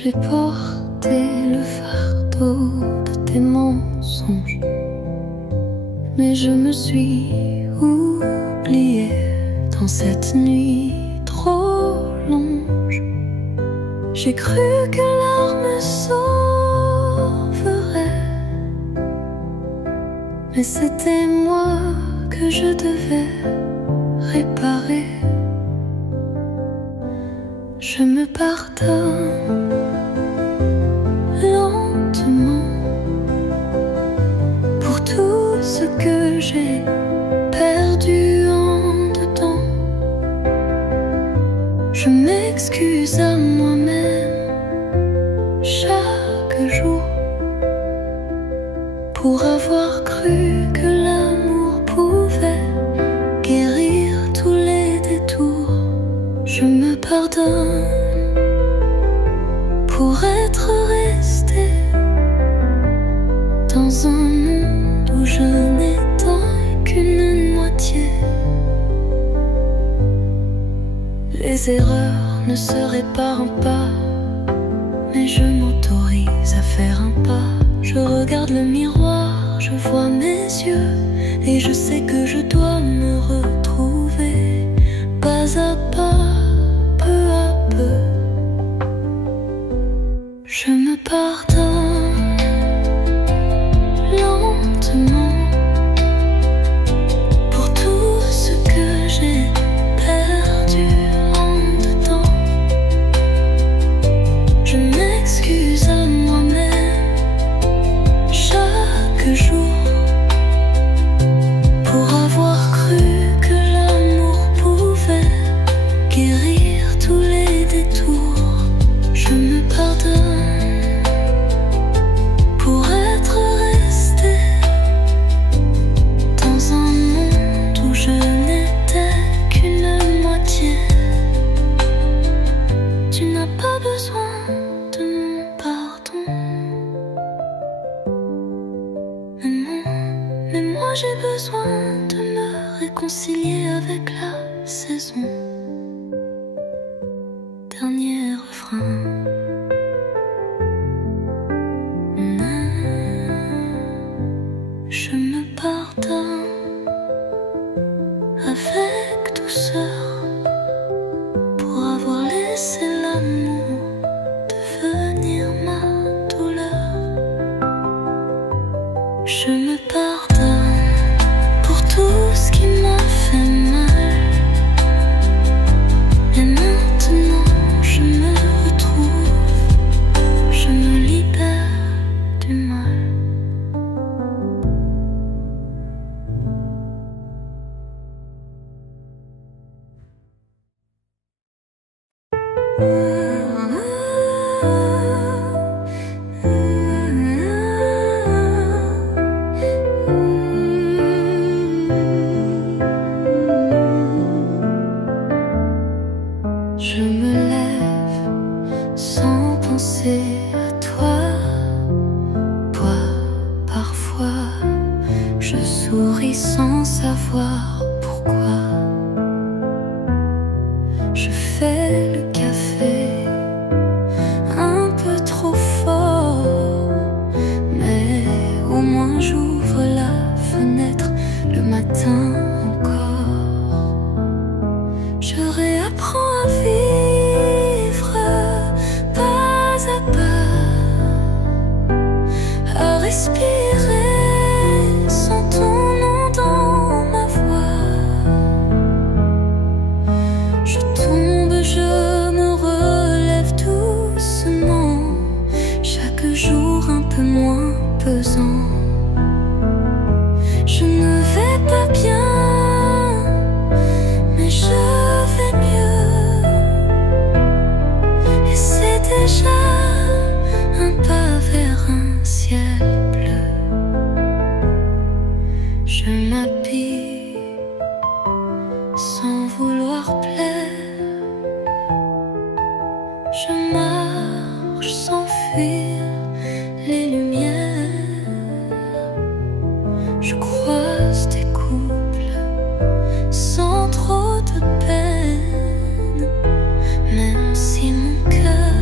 J'ai porté le fardeau de tes mensonges, mais je me suis oubliée dans cette nuit trop longe. J'ai cru que l'art me sauverait, mais c'était moi que je devais réparer. Je me pardonne lentement pour tout ce que j'ai perdu en dedans. Je m'excuse à moi-même chaque jour pour avoir cru que l'amour pouvait guérir tous les détours. Je me pardonne pour être resté dans un monde où je n'étais qu'une moitié. Les erreurs ne se réparent pas, mais je m'autorise à faire un pas. Je regarde le miroir, je vois mes yeux, et je sais que je dois me retrouver pas à pas, peu à peu. Je me pardonne lentement pour tout ce que j'ai perdu en dedans. Je m'excuse à moi-même chaque jour pour avoir cru que l'amour pouvait guérir tous les détours. Je me pardonne pour être resté dans un monde où je n'étais qu'une moitié. Tu n'as pas besoin de mon pardon, mais moi j'ai besoin de me réconcilier avec la saison. Dernier refrain. Je me pardonne avec douceur pour avoir laissé l'amour devenir ma douleur. Je me pardonne pour tout ce qui m'a fait mal, et maintenant je me retrouve, je me libère du mal. Je me lève sans penser à toi. Parfois je souris sans savoir pourquoi. Je fais le café un peu trop fort, mais au moins j'ouvre la fenêtre le matin encore. Je réapprends à vivre pas à pas, à respirer sans ton nom dans ma voix. Je tombe, je me relève doucement, chaque jour un peu moins pesant. Je ne vais pas bien, mais je vais mieux, et c'est déjà un pas vers un ciel bleu. Je m'habille sans vouloir plaire, je marche sans fuir les lumières. Je croise des couples sans trop de peine, même si mon cœur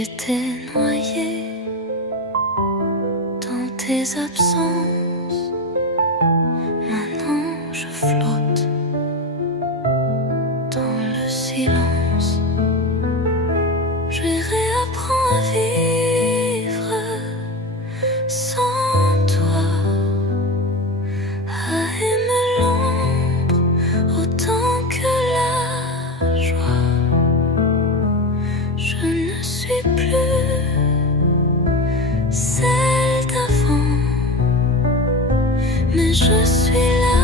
j'étais noyée dans tes absences. Maintenant je flotte dans le silence. Je réapprends à vivre sans toi, à aimer l'ombre autant que la joie. Je ne suis plus celle d'avant, mais je suis là,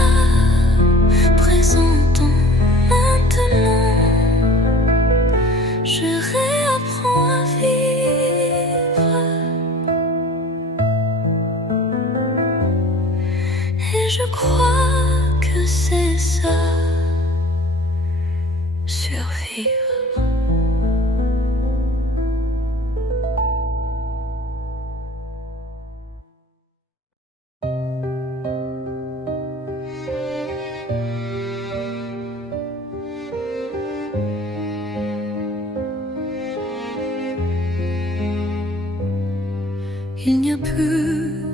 présente maintenant. Je réapprends à vivre et je crois que c'est ça, survivre. Il n'y a plus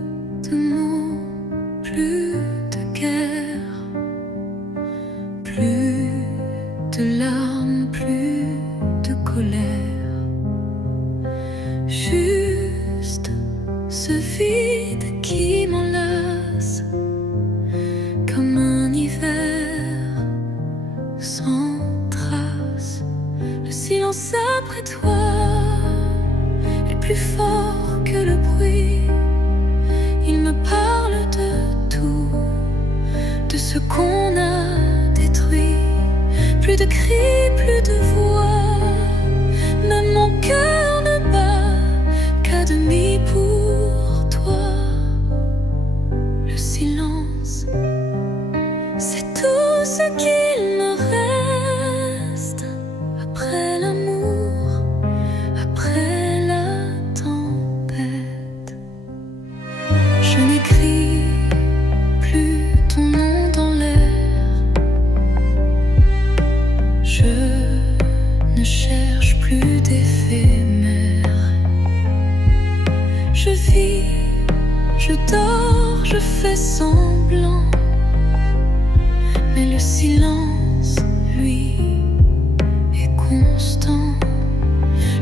de mots, plus de guerre, plus de larmes, plus de colère. Juste ce vide qui m'enlace comme un hiver sans trace. Le silence après toi est plus fort que le bruit. Il me parle de tout, de ce qu'on a détruit. Plus de cris, plus de voix, même mon cœur ne bat qu'à demi pour toi. Le silence, c'est tout ce qu'il me reste après l'amour, après la tempête. Je n'écris plus ton nom dans l'air. Je ne cherche plus d'éphémère. Je vis, je dors, je fais semblant. Mais le silence, lui, est constant.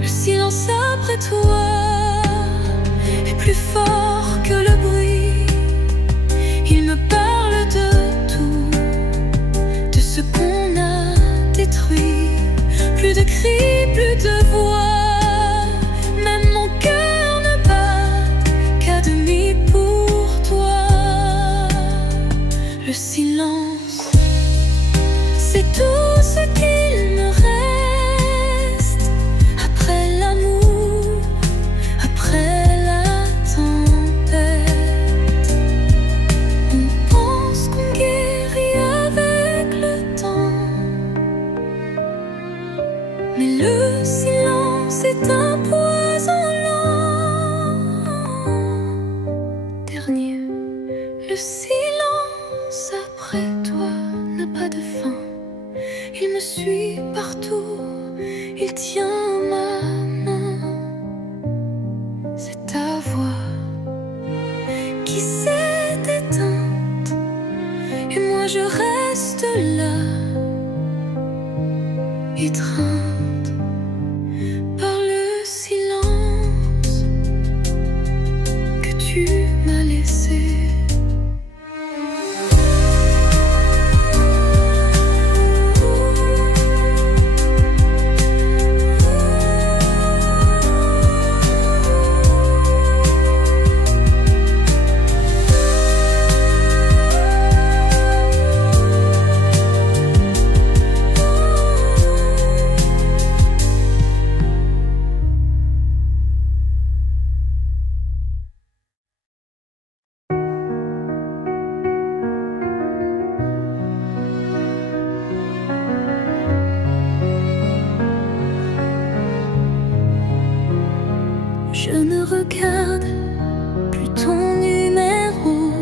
Le silence après toi est plus fort que le bruit. Il me parle de tout, de ce qu'on a détruit. Plus de cris, plus de voix, même mon cœur ne bat qu'à demi pour toi. Le silence, c'est tout ce qu'il me reste après l'amour, après la tempête. On pense qu'on guérit avec le temps, mais le silence est un poison lent. Dernier, le silence après toi n'a pas de fin. Il me suit partout, il tient ma main. C'est ta voix qui s'est éteinte et moi je reste là, étreinte par le silence que tu m'as laissé. Je ne regarde plus ton numéro,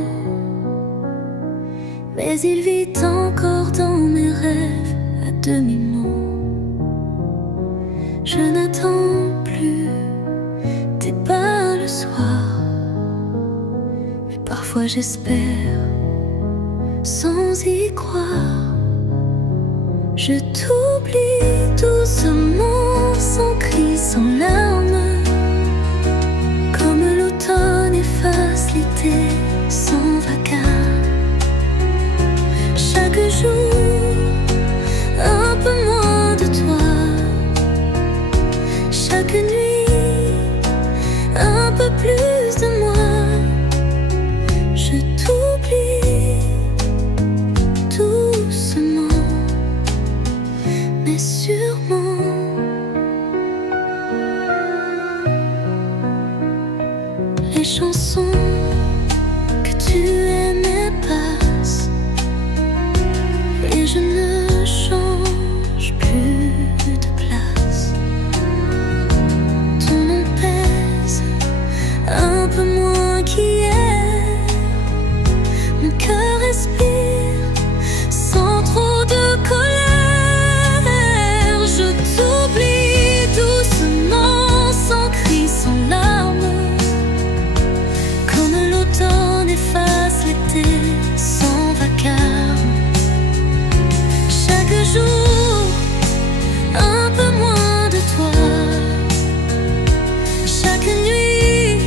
mais il vit encore dans mes rêves à demi-mot. Je n'attends plus Parfois j'espère sans y croire. Je t'oublie doucement, sans cri, sans larmes, comme l'automne efface l'été sans vacarme. Chaque jour, un peu moins de toi. Chaque nuit, un peu plus de moi. Je t'oublie doucement, mais sûrement. Les chansons que tu aimais passent, et je ne change plus de place. Ton nom pèse un peu moins qu'hier. Mon cœur respire sans trop de colère. Je t'oublie doucement, sans cri, sans larmes, comme l'automne efface l'été sans vacarme. Chaque jour, un peu moins de toi. Chaque nuit,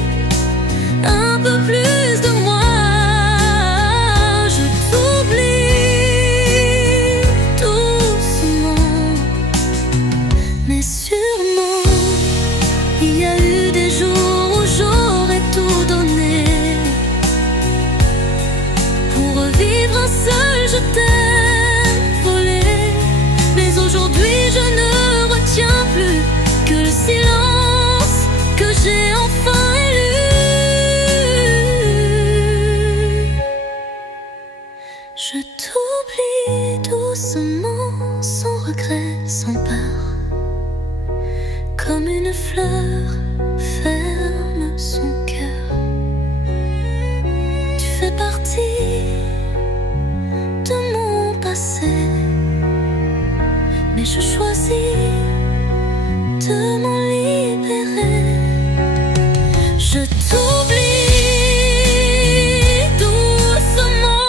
un peu plus de moi. Je t'oublie doucement, mais sûrement. Il y a eu des jours où j'aurais tout donné pour revivre un seul je t'aime volé. Mais aujourd'hui je ne retiens plus que le silence que j'ai enfin élu. Je t'oublie doucement, sans regret, sans peur, comme une fleur ferme son cœur. Tu fais partie de mon passé, mais je choisis de m'en libérer. Je t'oublie doucement,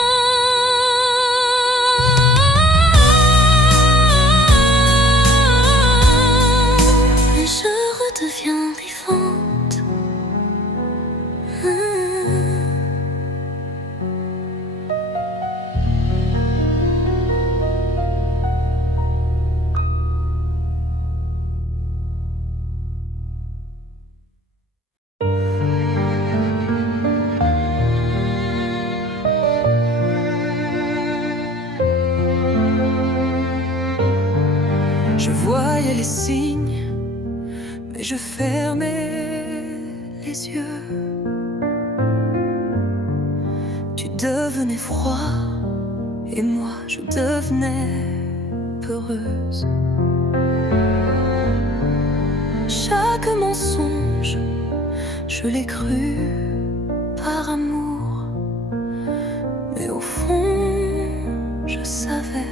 mais je redeviens vivante. Je voyais les signes, mais je fermais les yeux. Tu devenais froid, et moi je devenais peureuse. Chaque mensonge, je l'ai cru par amour, mais au fond, je savais.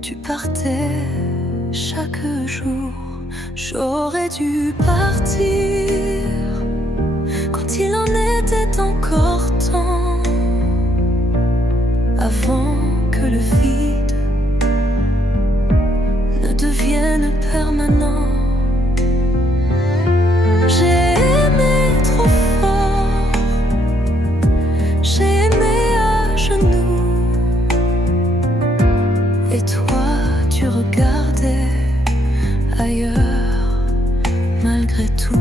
Tu partais chaque jour. J'aurais dû partir quand il en était encore temps, avant que le vide ne devienne permanent. J'ai aimé trop fort, j'ai aimé à genoux, et toi tu regardais ailleurs malgré tout.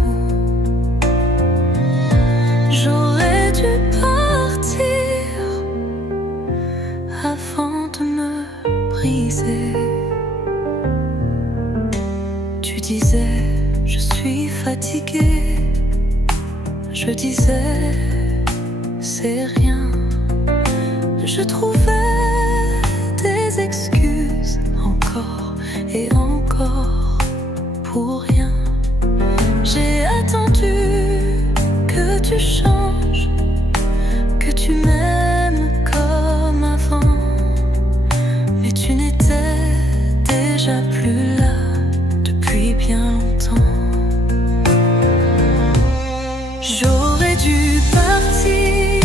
J'aurais dû partir avant de me briser. Tu disais je suis fatiguée, je disais c'est rien. Je trouvais des excuses encore et encore pour rien. J'ai attendu que tu changes, que tu m'aimes comme avant, mais tu n'étais déjà plus là depuis bien longtemps. J'aurais dû partir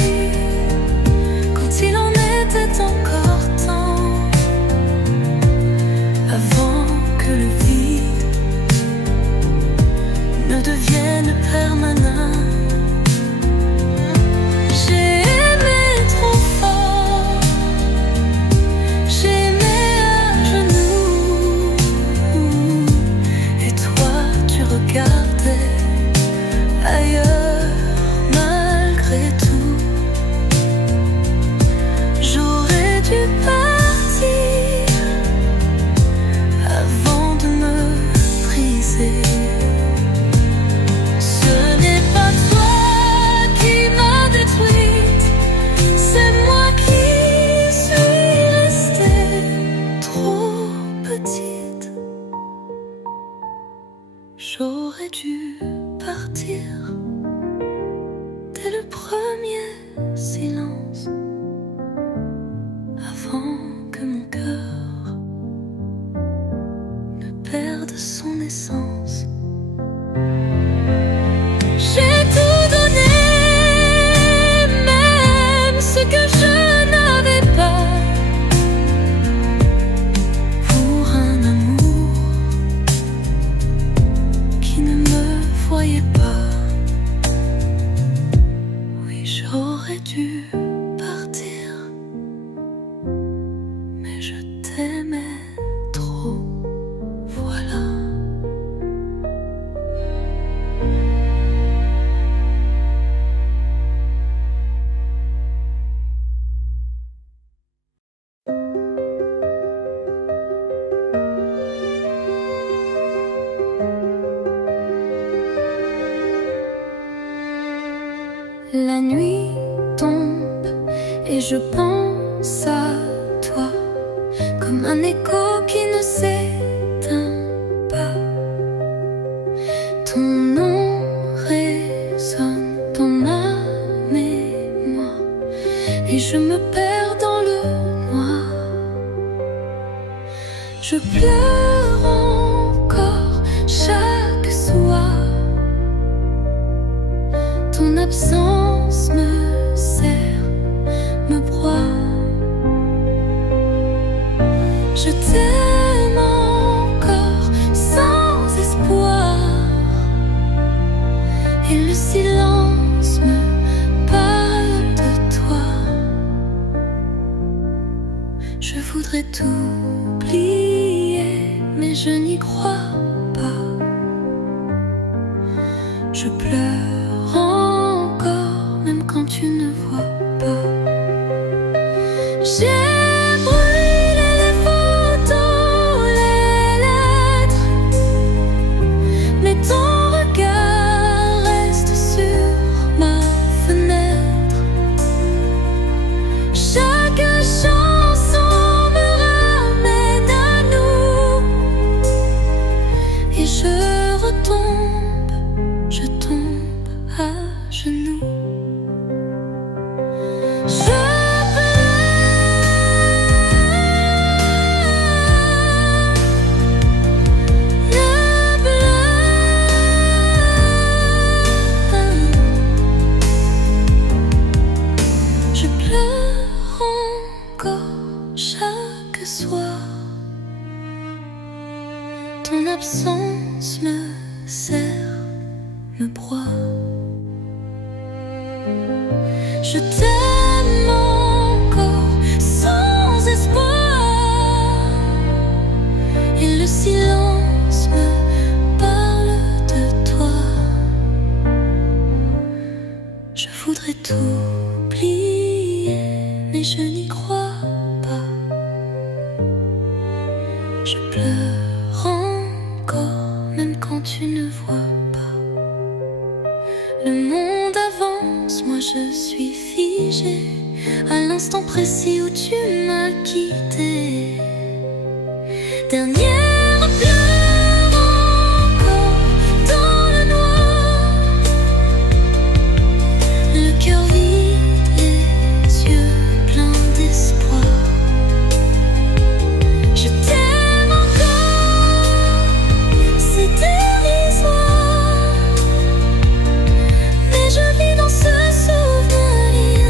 t'aimais trop, voilà. La nuit tombe et je pense à toi comme un écho qui ne s'éteint pas. Ton nom résonne dans ma mémoire et je me perds dans le noir. Je pleure encore chaque soir. Ton absence me serre, me broie. Je t'aime encore sans espoir. Et le silence me parle de toi. Je voudrais t'oublier, mais je n'y crois pas. Je pleure encore, même quand tu ne vois pas. J'ai brûlé les photos, les lettres, mais ton regard reste sur ma fenêtre. Chaque chanson me ramène à nous et je retombe, je tombe à genoux. Je pleure encore chaque soir. Ton absence me serre, me broie. Je t'aime encore sans espoir. Et le silence me parle de toi. Je voudrais t'oublier, mais je n'y crois pas. Je pleure encore, même quand tu ne vois pas. Le monde avance, moi je suis figée à l'instant précis où tu m'as quitté. Dernière pleure encore dans le noir. Le cœur vide, les yeux pleins d'espoir. Je t'aime encore, c'est dérisoire. Mais je vis dans ce souvenir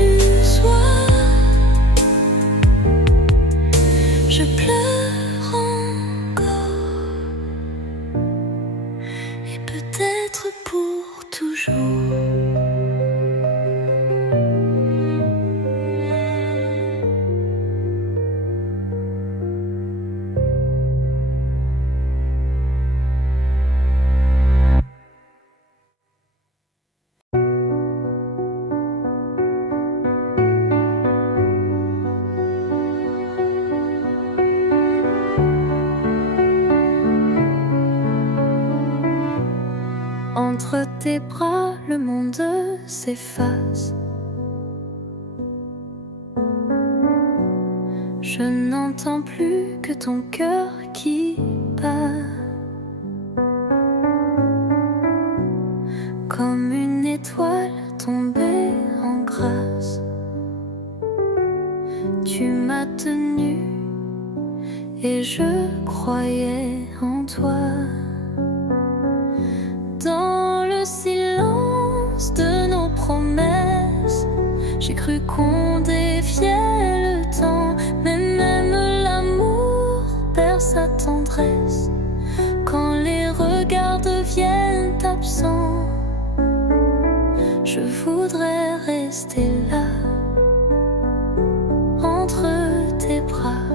illusoire. Je pleure encore, et peut-être pour toujours. Entre tes bras, le monde s'efface. Je n'entends plus que ton cœur qui bat. Comme une étoile tombée en grâce. Tu m'as tenu et je croyais en toi. Dans le silence de nos promesses, j'ai cru qu'on défiait le temps. Mais même l'amour perd sa tendresse quand les regards deviennent absents. Je voudrais rester là, entre tes bras.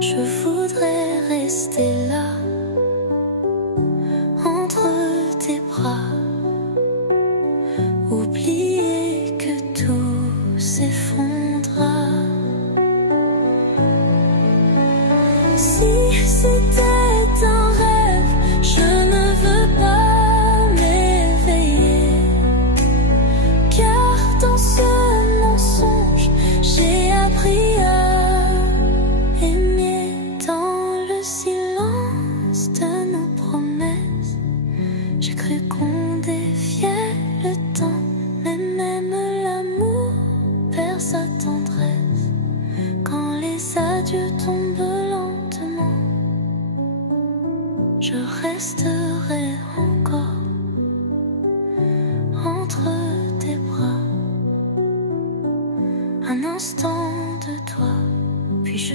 Je voudrais rester là, entre tes bras, oublier que tout s'effondra. Si c'était un rêve, je ne veux pas m'éveiller, car dans ce mensonge, j'ai appris à aimer. Dans le silence de nos promesses, j'ai cru qu'on défiait le temps, mais même l'amour perd sa tendresse quand les adieux tombent lentement. Je resterai encore entre tes bras, un instant de toi, puis je